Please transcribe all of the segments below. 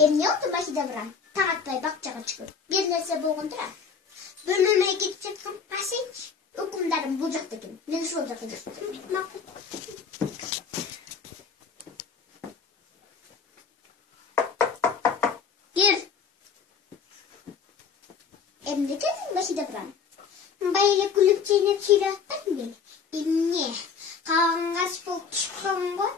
Emne oldu makine buram. Taң atpay bakçaga çıkıp. Bir nerse boğun tura. Bölmeme gidip жатқан пасенч. Өкімдарым бұл жақта екен. Мен сол жаққа кеттім. Мақұл. Gel. Emne kendin makine buram. Bayra kulüp çeynep çiğrattın beni. Emne. Қағанғас болып шыққан ғой.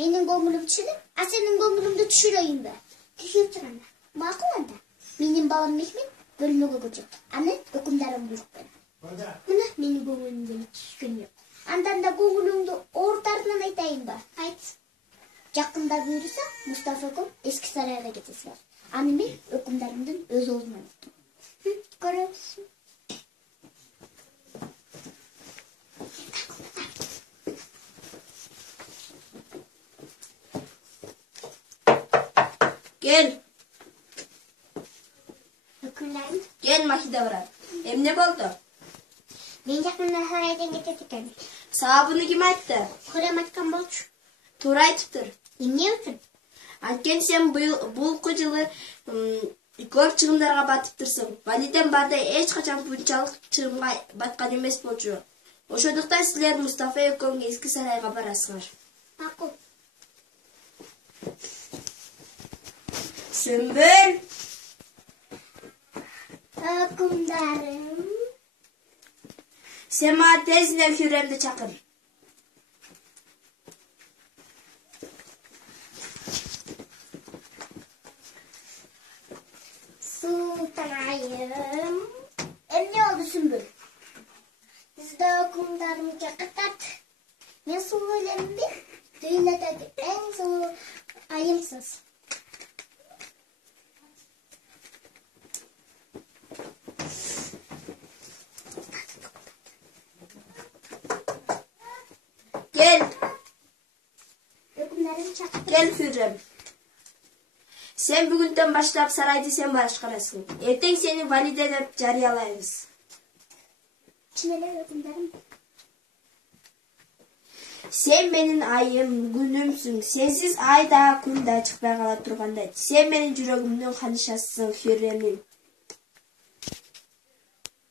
Менің көңілім түсірді, а сенің көңіліңді түсірейін бе? Түсіріп тұрғанда. Мақұл анда. Менің балам Мехмет бөлмеге көтерді. Аны өкімдарым бұйрық берді. Мына менің көңілімде түскен жоқ. Анда көңіліңді ортарынан айтайын ба? Айт. Жақында бұйырса, Мұстафа көм ескі сарайға кетесіздер. Аны мен өкімдарымдың өз аузынан айттым. Көресің. Gel. Ökümlerim. Gel makine var. Emne oldu? Ben yakında saraydan getirdim. Sana bunu kim ayttı? Kurem atkan bolçu. Тура айтыптыр. Emne üçün? Анткени сен булку жылы көп чыгымдарга батыптырсың. Валиден барда эч качан bunчалык чыгымга баткан эмес болчу. Ошондуктан силер Мустафа экөөң эски сарайга барасыңар. Макул. Sümbül. Ökümdarım. Sen bana tezine Hürrem'de çakır. Sultanayım. Emne oldu Sümbül? Bizde ökümdarımı çakırtat. Ne söyleyeyim bir? Dünyadaki en zor ayımsız. Gel. Ökümdarımı çakırtat. Gel Hürrem. Sen bugünden başlap sarayda sen başkarasın. Erteң seni valide dep жарыяlayбыз. Çinele ökümdarım. Sen menin ayım, günümsün. Sensiz ay da, kun da çıkpay kala turganda. Sen menin жүрөгүмдүн канышасысың, Hürremim.